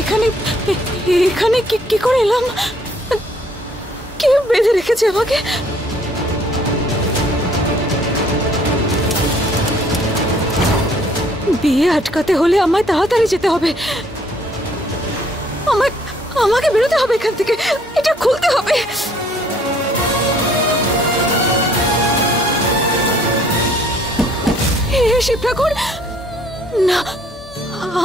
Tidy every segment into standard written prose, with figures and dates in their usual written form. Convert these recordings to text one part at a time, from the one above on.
এখানে এখানে কি করে এলাম? কে বেঁধে রেখেছে আমাকে? বিয়ে আটকাতে হলে আমায় তাড়াতাড়ি যেতে হবে। আমাকে বেরোতে হবে এখান থেকে, এটা খুলতে হবে। শিব ঠাকুর, না,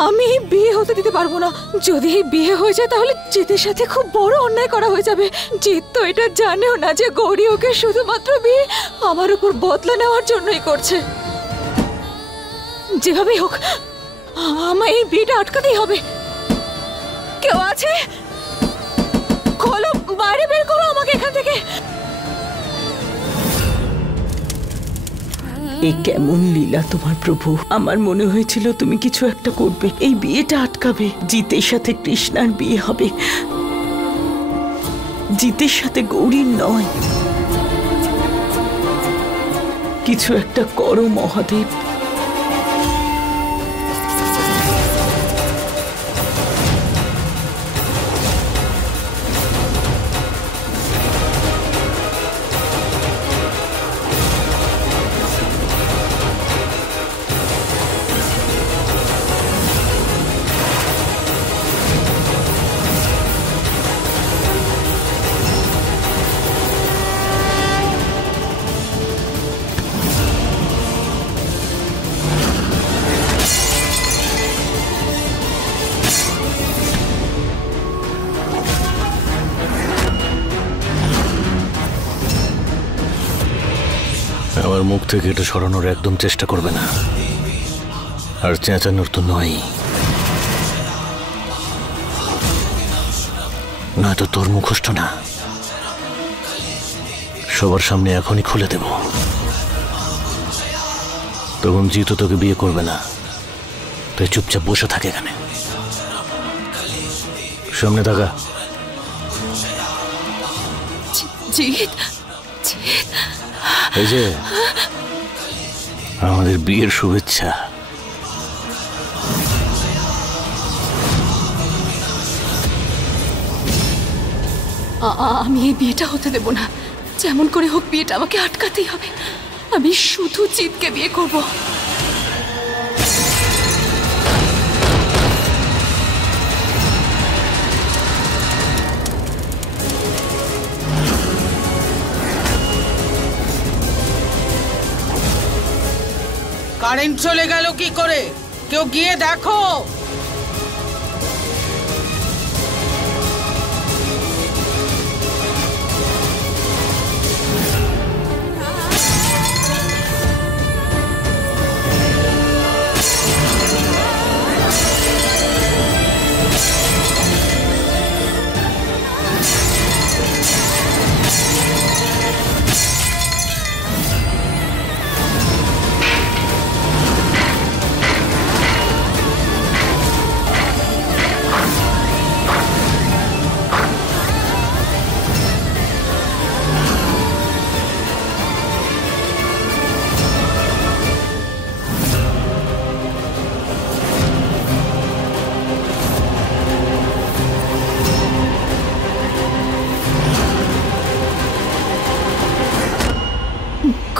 আমি বিয়ে হতে দিতে পারবো না। যদি এই বিয়ে হয়ে যায় তাহলে জিতের সাথে খুব বড় অন্যায় করা হয়ে যাবে। জিত তো এটা জানেও না যে গৌরী ওকে শুধুমাত্র বিয়ে আমার উপর বদলা নেওয়ার জন্যই করছে। যেভাবেই হোক আমায় এই বিয়েটা আটকাতেই হবে। কেউ আছে? খোলো, বাইরে বের করো আমাকে এখান থেকে। এই কেমন লীলা তোমার প্রভু! আমার মনে হয়েছিল তুমি কিছু একটা করবে, এই বিয়েটা আটকাবে। জিতের সাথে কৃষ্ণার বিয়ে হবে, জিতের সাথে গৌরীর নয়। কিছু একটা করো মহাদেব। আমার মুখ থেকে এটা সরানোর একদম চেষ্টা করবে না, আর চেঁচানোর তো নয়, নয়তো তোর মুখোশটা না সবার সামনে এখনই খুলে দেব। তখন জিতু তোকে বিয়ে করবে না, তাই চুপচাপ বসে থাকে এখানে। সামনে থাকা। জিত, এই যে আমাদের বিয়ের শুভেচ্ছা। আমি এই বিয়েটা হতে দেব না। যেমন করে হোক বিয়েটা আমাকে আটকাতেই হবে। আমি শুধু জিতকে বিয়ে করব। কারেন্ট চলে গেল কি করে? কেউ গিয়ে দেখো।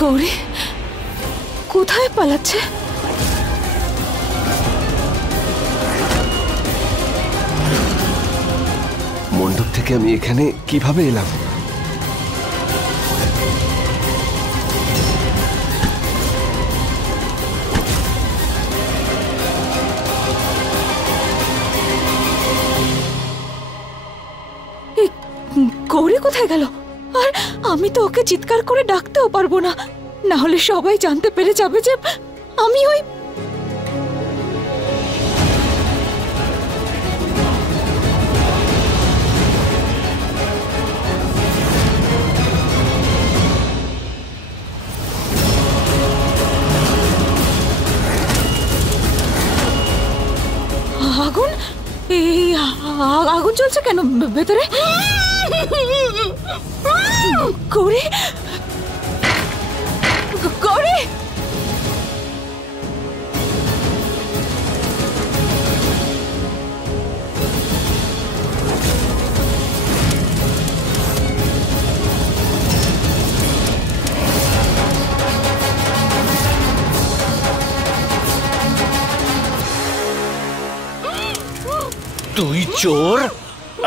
গৌরী কোথায় পালাচ্ছে? মণ্ডপ থেকে আমি এখানে কিভাবে এলাম? গৌরী কোথায় গেল? আর আমি তো ওকে চিৎকার করে ডাকতেও পারবো না, না হলে সবাই জানতে পেরে যাবে যে আমি ওই আগুন। এই আগুন জ্বলছে কেন ভেতরে? গৌরী, গৌরী, তুই চোর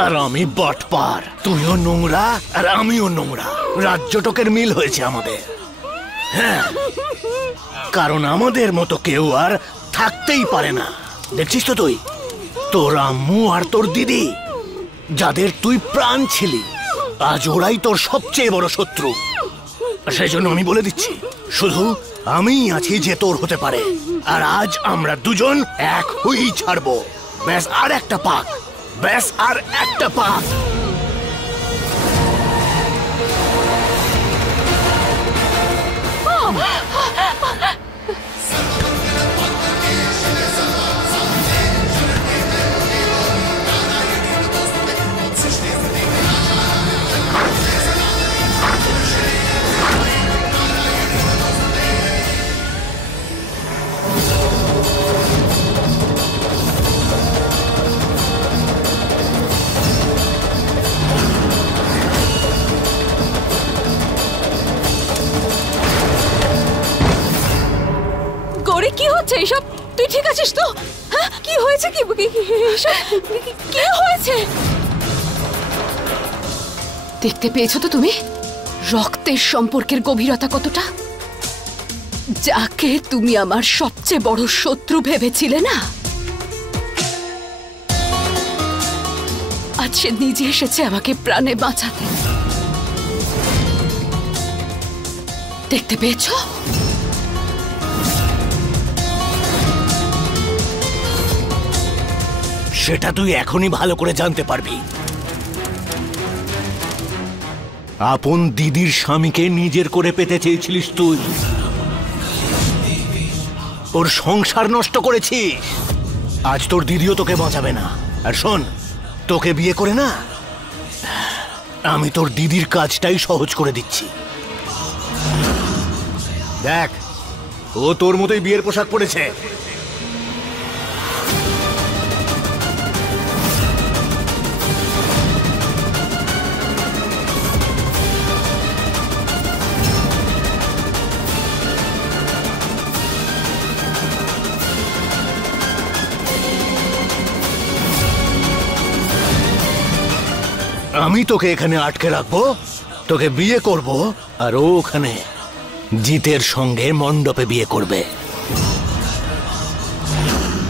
আর আমি বটপার, তুইও নোংরা আর আমিও নোংরা। রাজ্যটকের মিল হয়েছে আমাদের। হ্যাঁ, কারণ আমাদের মতো কেউ আর থাকতেই পারে না। দেখছিস তো তুই, তোর আম্মু আর তোর দিদি, যাদের তুই প্রাণ ছিলি, আজ ওরাই তোর সবচেয়ে বড় শত্রু। সেই জন্য আমি বলে দিচ্ছি, শুধু আমি আছি যে তোর হতে পারে। আর আজ আমরা দুজন এক হয়েই ছাড়বো। ব্যাস আর একটা পাক, ব্যাস আর একটা পাক। গৌরী, কি হচ্ছে এইসব? তুই ঠিক আছিস তো? হ্যাঁ, কি হয়েছে? কি হয়েছে? দেখতে পেয়েছো তো তুমি রক্তের সম্পর্কের গভীরতা কতটা? যাকে তুমি আমার সবচেয়ে বড় শত্রু ভেবেছিলে না, আজ সে নিজে এসেছে আমাকে প্রাণে বাঁচাতে। দেখতে পেয়েছো? সেটা তুই এখনই ভালো করে জানতে পারবি। আপন দিদির স্বামীকে নিজের করে পেতে চেয়েছিলিস তুই, ওর সংসার নষ্ট করেছিস। আজ তোর দিদিও তোকে বাঁচাবে না। আর শোন, তোকে বিয়ে করে না, আমি তোর দিদির কাজটাই সহজ করে দিচ্ছি। দেখ, ও তোর মতোই বিয়ের পোশাক পরেছে। আমি তোকে এখানে আটকে রাখবো, তোকে বিয়ে করব, আর ও ওখানে জিতের সঙ্গে মণ্ডপে বিয়ে করবে।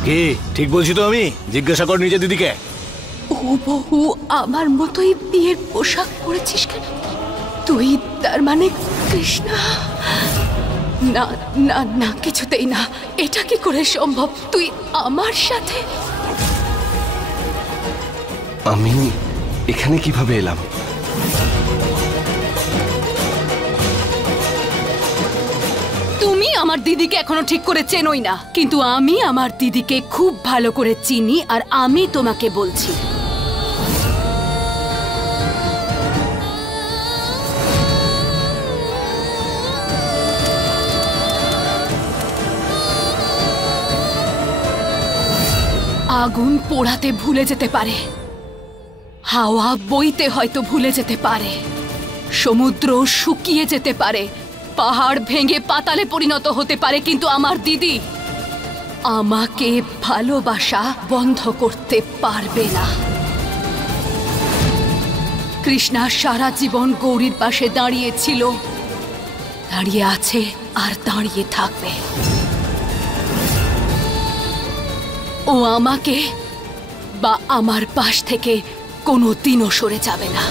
কি ঠিক বলছি তো? আমি জিজ্ঞাসা কর নিজে দিদিকে। ও বহু, আমার মতোই বিয়ের পোশাক পরেছিস কেন তুই? তার মানে কৃষ্ণা? না না না, কিছুতেই না। এটা কি করে সম্ভব? তুই আমার সাথে? আমি এখানে কিভাবে এলাম? তুমি আমার দিদিকে এখনো ঠিক করে চেনোই না, কিন্তু আমি আমার দিদিকে খুব ভালো করে চিনি। আর আমি তোমাকে বলছি, আগুন পোড়াতে ভুলে যেতে পারে, হাওয়া বইতে হয়তো ভুলে যেতে পারে, সমুদ্র শুকিয়ে যেতে পারে, পাহাড় ভেঙে পাতালে পরিণত হতে পারে, কিন্তু আমার দিদি আমাকে ভালোবাসা বন্ধ করতে পারবে না। কৃষ্ণা সারা জীবন গৌরীর পাশে দাঁড়িয়েছিল, দাঁড়িয়ে আছে আর দাঁড়িয়ে থাকবে। ও আমাকে বা আমার পাশ থেকে কোনো দিনও সরে যাবে না।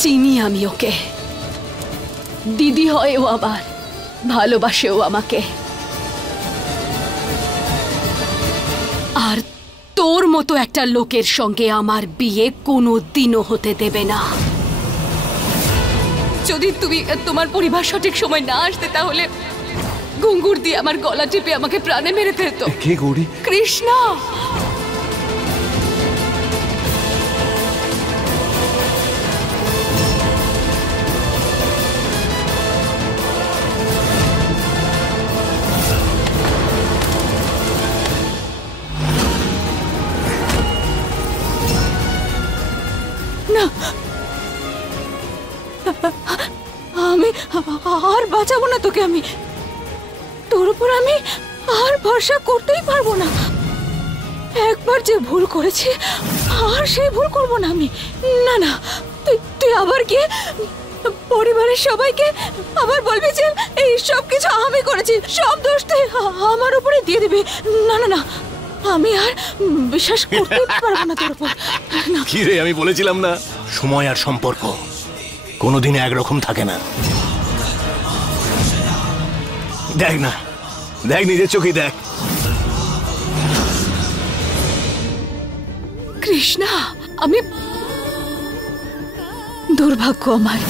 চিনি আমি ওকে, দিদি হয় ও আমার, ভালোবাসেও আমাকে। আর তোর মতো একটা লোকের সঙ্গে আমার বিয়ে কোনো দিনও হতে দেবে না। যদি তুমি তোমার পরিবার সঠিক সময় না আসতে, তাহলে ঘুঙ্গুর দিয়ে আমার গলা টিপে আমাকে প্রাণে মেরে ফেলতো। কে গৌরী? কৃষ্ণা। না, আমি আর বাঁচাবো না তোকে। আমি তোর উপর আমি আর ভরসা করতেই পারবো না। একবার যে ভুল করেছি আর সেই ভুল করবো না আমি। না না, তুই আবার গিয়ে পরিবারের সবাইকে আবার বলবি যে এই সব কিছু আমি করেছি, সব দোষ তুই আমার উপরে দিয়ে দিবি। না না না, আমি আর বিশ্বাস করতেই পারবো না তোর উপর। কি রে, আমি বলেছিলাম না, সময় আর সম্পর্ক কোনোদিন একরকম থাকে না। দেখ না, দেখ নিজের চোখে দেখ। কৃষ্ণা, আমি দুর্ভাগ্য আমার,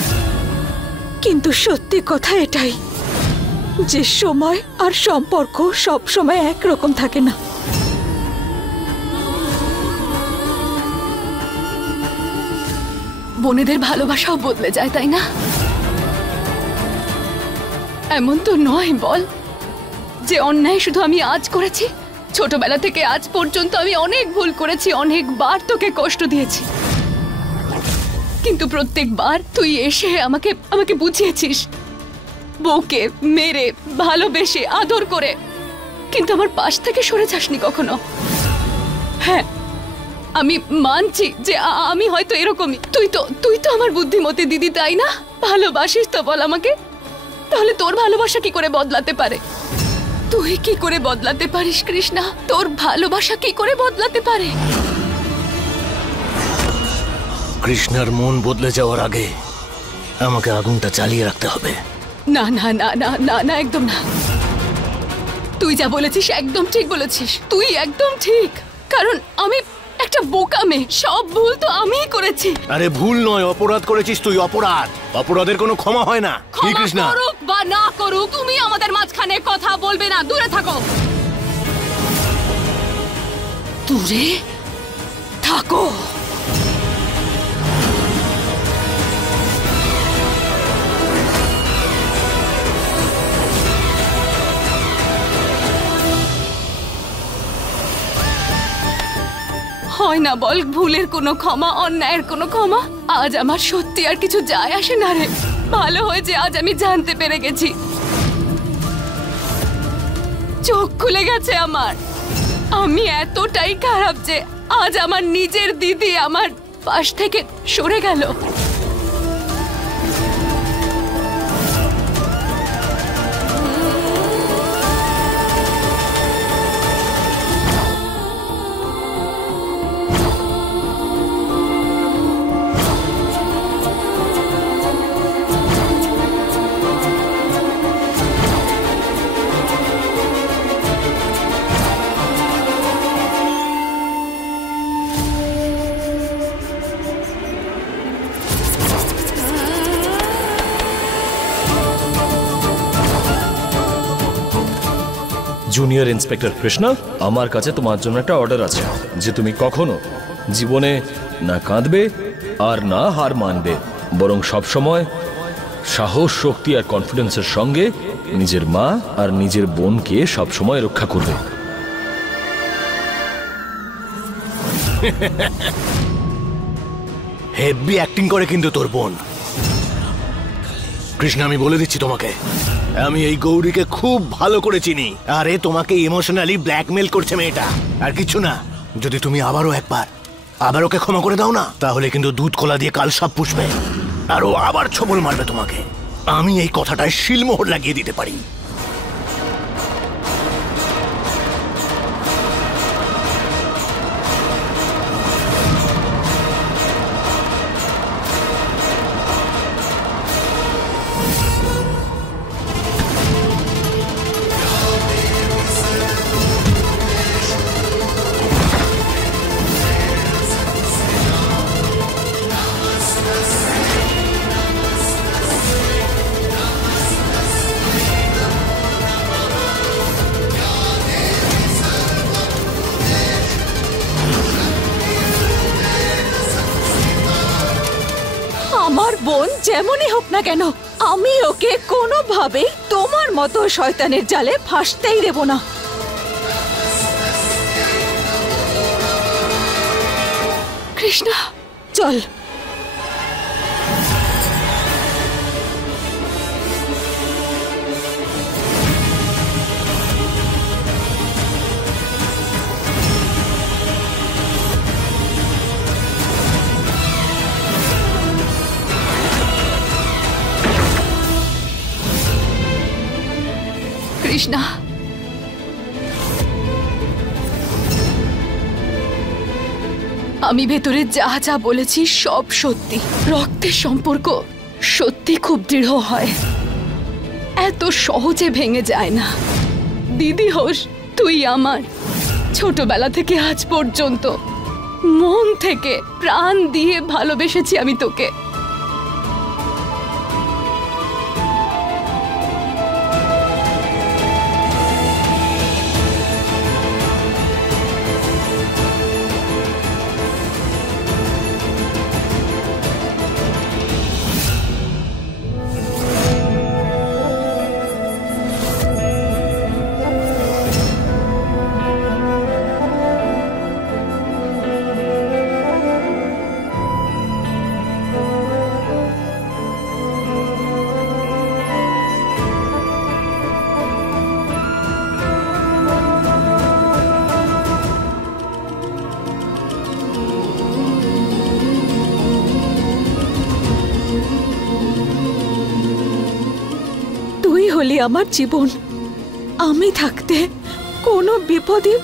কিন্তু সত্যি কথা এটাই যে সময় আর সম্পর্ক সব সময় একরকম থাকে না। বোনেদের ভালোবাসাও বদলে যায়, তাই না? এমন তো নয় বল যে অন্যায় শুধু আমি আজ করেছি। ছোটবেলা থেকে আজ পর্যন্ত আমি অনেক ভুল করেছি, অনেকবার তোকে কষ্ট দিয়েছি, কিন্তু প্রত্যেকবার তুই এসে আমাকে বুঝিয়েছিস, বউকে মেরে ভালোবেসে আদর করে, কিন্তু আমার পাশ থেকে সরে যাসনি কখনো। হ্যাঁ, আমি মানছি যে আমি হয়তো এরকমই। তুই তো আমার বুদ্ধিমতী দিদি, তাই না? ভালোবাসিস তো বল আমাকে। তাহলে তোর ভালোবাসা কি করে বদলাতে পারে? তুই কি করে বদলাতে পারিস কৃষ্ণা? তোর ভালোবাসা কি করে বদলাতে পারে? কৃষ্ণার মন বদলে যাওয়ার আগে আমাকে আগুনটা চালিয়ে রাখতে হবে। না না না না না না, একদম না। তুই যা বলেছিস একদম ঠিক বলেছিস, তুই একদম ঠিক। কারণ আমি একটা বোকা মেয়ে, সব ভুল তো আমিই করেছি। আরে ভুল নয়, অপরাধ করেছিস তুই, অপরাধ। অপরাধের কোনো ক্ষমা হয় না। কি কৃষ্ণা? করুক বা না করুক, তুমি আমাদের মাঝখানে কথা বলবে না, দূরে থাকো। দূরে থাকো। হয় না বল ভুলের কোনো ক্ষমা, অন্যায়ের কোনো ক্ষমা? আজ আমার সত্যি আর কিছু যায় আসে না রে। ভালো হয়েছে আজ আমি জানতে পেরে গেছি, চোখ খুলে গেছে আমার। আমি এতটাই খারাপ যে আজ আমার নিজের দিদি আমার পাশ থেকে সরে গেল। জুনিয়র ইন্সপেক্টর কৃষ্ণা, আমার কাছে তোমার জন্য একটা অর্ডার আছে যে তুমি কখনো জীবনে না কাঁদবে আর না হার মানবে, বরং সবসময় সাহস, শক্তি আর কনফিডেন্সের সঙ্গে নিজের মা আর নিজের বোনকে সবসময় রক্ষা করবে। হেভি অ্যাক্টিং করে কিন্তু তোর বোন। কৃষ্ণ, আমি বলে দিচ্ছি তোমাকে, আমি এই গৌরীকে খুব ভালো করে চিনি। আরে তোমাকে ইমোশনালি ব্ল্যাকমেল করছে মেয়েটা, আর কিছু না। যদি তুমি আবার ওকে ক্ষমা করে দাও না, তাহলে কিন্তু দুধ কলা দিয়ে কাল সব পুষবে, আর ও আবার ছবল মারবে তোমাকে। আমি এই কথাটায় শিলমোহর লাগিয়ে দিতে পারি। আমার বোন যেমনই হোক না কেন, আমি ওকে কোনোভাবেই তোমার মতো শয়তানের জালে ফাঁসতেই দেব না। কৃষ্ণা, চল। কৃষ্ণা। আমি ভেতরে যা যা বলেছি সব সত্যি। রক্তের সম্পর্ক সত্যি খুব দৃঢ় হয়, এত সহজে ভেঙে যায় না। দিদি হোস, তুই আমার, ছোটবেলা থেকে আজ পর্যন্ত মন থেকে প্রাণ দিয়ে ভালোবেসেছি আমি তোকে। তুই হলি আমার জীবন। আমি থাকতে কোনো বিপদে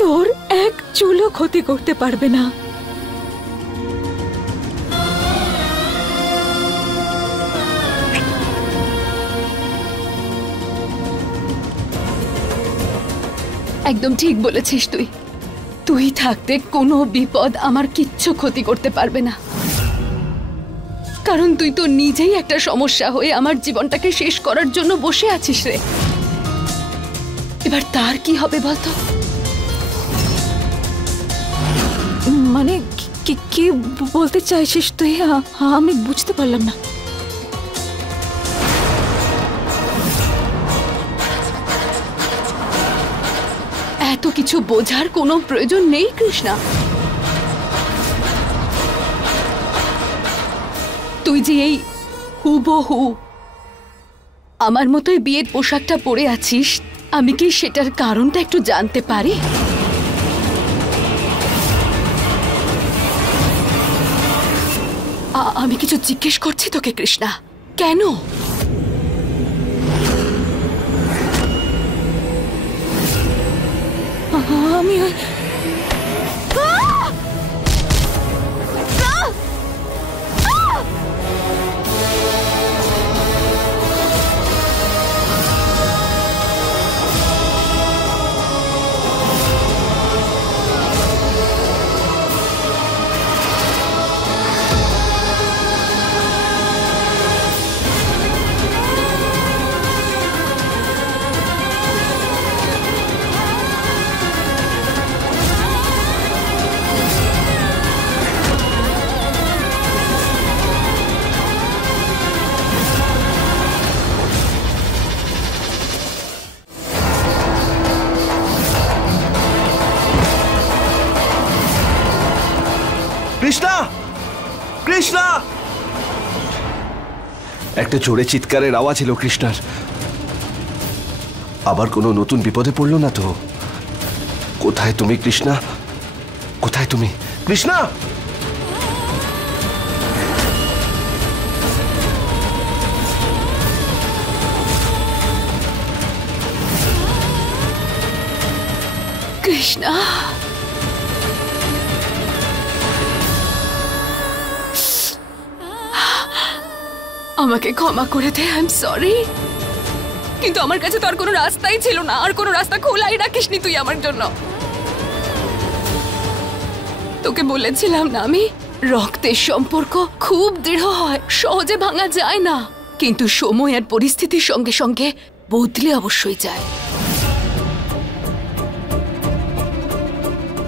তোর এক চুলও ক্ষতি করতে পারবে না। একদম ঠিক বলেছিস তুই। তুই থাকতে কোনো বিপদ আমার কিচ্ছু ক্ষতি করতে পারবে না, কারণ তুই তো নিজেই একটা সমস্যা হয়ে আমার জীবনটাকে শেষ করার জন্য বসে আছিস রে। এবার তার কি হবে বলতো? মানে কি বলতে চাইছিস তুই? আমি বুঝতে পারলাম না। এত কিছু বোঝার কোনো প্রয়োজন নেই কৃষ্ণা। তুই যে এই হুবহু আমার মতোই বিয়ের পোশাকটা পরে আছিস, আমি কি সেটার কারণটা একটু জানতে পারি? আমি কিছু জিজ্ঞেস করছি তোকে কৃষ্ণা, কেন? আমি কৃষ্ণা, কৃষ্ণা! একটা জোরে চিৎকারের আওয়াজ এলো কৃষ্ণার। আবার কোনো নতুন বিপদে পড়লো না তো? কোথায় তুমি কৃষ্ণা? কোথায় তুমি কৃষ্ণা? কৃষ্ণা, আমাকে ক্ষমা করে দে, আই এম সরি। কিন্তু আমার কাছে তো আর কোনো রাস্তাই ছিল না, আর কোনো রাস্তা খোলাই রাখিসনি তুই আমার জন্য। তোকে বলেছিলাম না আমি, রক্তের সম্পর্ক খুব দৃঢ় হয়, সহজে ভাঙা যায় না, কিন্তু সময় আর পরিস্থিতির সঙ্গে সঙ্গে বদলে অবশ্যই যায়।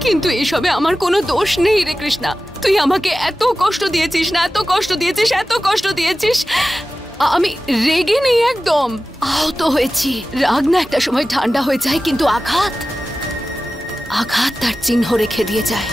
কিন্তু এসবে আমার কোনো দোষ নেই রে কৃষ্ণা। তুই আমাকে এত কষ্ট দিয়েছিস না, এত কষ্ট দিয়েছিস, এত কষ্ট দিয়েছিস। আমি রেগে নেই, একদম আহত হয়েছি। রাগ না একটা সময় ঠান্ডা হয়ে যায়, কিন্তু আঘাত তার চিহ্ন রেখে দিয়ে যায়।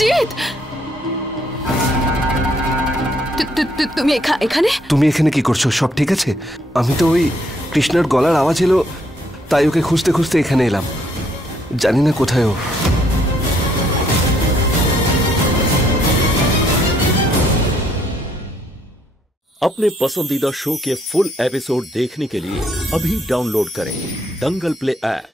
জিৎ, তুমি এখানে? তুমি এখানে কি করছো? সব ঠিক আছে? আমি তো ওই কৃষ্ণার গলার আওয়াজ এলো, তাই ওকে খুঁজতে খুঁজতে এখানে এলাম। জানি না কোথায় ও। अपने पसंदीदा शो के फुल एपिसोड देखने के लिए अभी डाउनलोड करें दंगल प्ले ऐप।